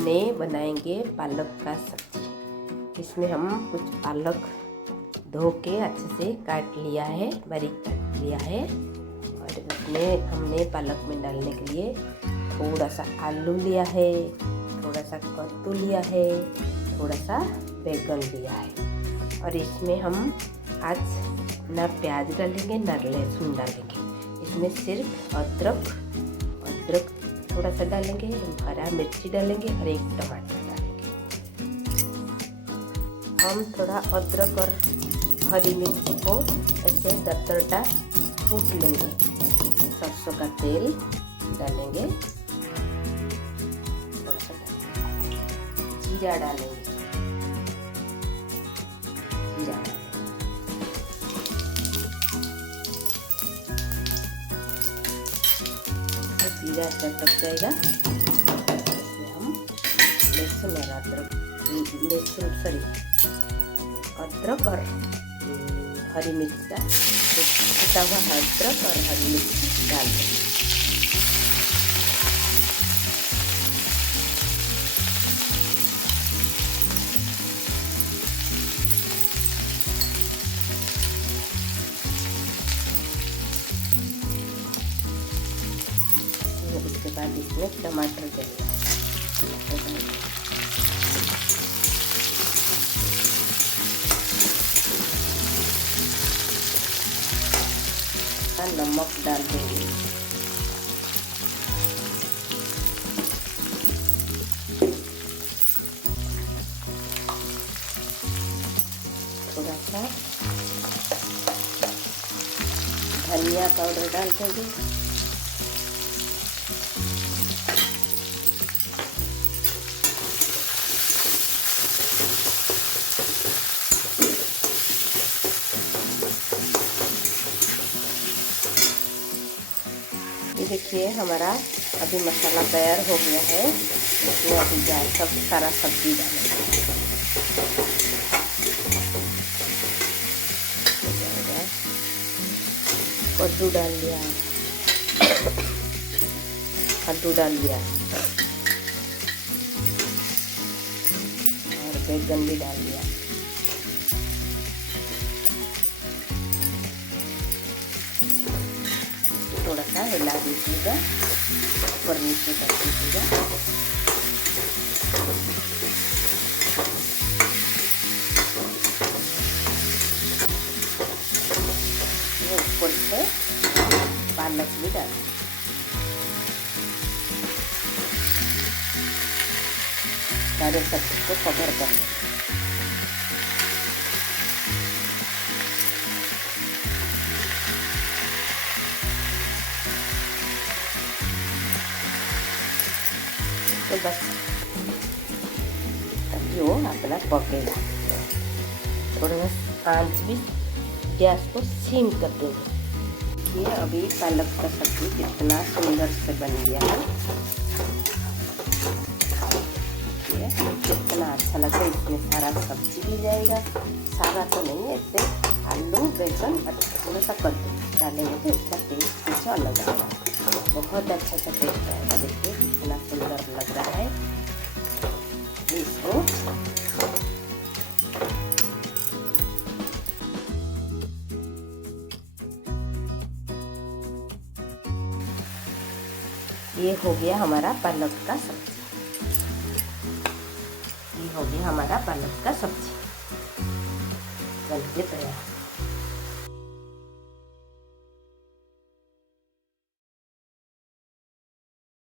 हमने बनाएंगे पालक का सब्जी। इसमें हम कुछ पालक धो के अच्छे से काट लिया है, बारीक काट लिया है। और इसमें हमने पालक में डालने के लिए थोड़ा सा आलू लिया है, थोड़ा सा कद्दू लिया है, थोड़ा सा बैगन लिया है। और इसमें हम आज ना प्याज डालेंगे ना लहसुन डालेंगे। इसमें सिर्फ अदरक थोड़ा सा डालेंगे, हरा मिर्ची डालेंगे और एक टमाटर डालेंगे। हम थोड़ा अदरक और हरी मिर्ची को ऐसे दरदरा कूट लेंगे। सरसों का तेल डालेंगे, थोड़ा सा जीरा डालेंगे, जीरा जब पक जाएगा इसमें हम लहसुन और अदरक और हरी मिर्च का कुटा हुआ अदरक और हरी मिर्च डाल दें। उसके बाद इसमें टमाटर डालेंगे। नमक डाल देंगे, थोड़ा सा धनिया पाउडर डाल देंगे, देखिए हमारा अभी मसाला तैयार हो गया है। इसमें अभी सब सारा सब्जी डालेंगे। कद्दू डाल लिया, कद्दू डाल लिया और बैगन भी डाल दिया। थोड़ा सा हिला दीजिएगा, ऊपर नीचे कर दीजिएगा। ऊपर से पालक भी डाल, सारे सब्जी को कवर कर दें। तो बस अभी वो अपना पकेगा। थोड़ा सा आंच भी गैस को सीम कर देंगे। ये अभी पालक का सब्जी कितना सुंदर से बन गया है। ये कितना अच्छा लगता है। इसमें सारा सब्जी भी जाएगा, सारा तो नहीं, ऐसे आलू बैगन और थोड़ा सा कद्दू डालेंगे तो इसका टेस्ट कुछ अलग आएगा। बहुत अच्छा सा टेस्ट आएगा। देखिए कितना सुंदर लग रहा है। इसको ये हो गया हमारा पालक का सब्जी। ये हो गया हमारा पालक का सब्जी बनके तैयार।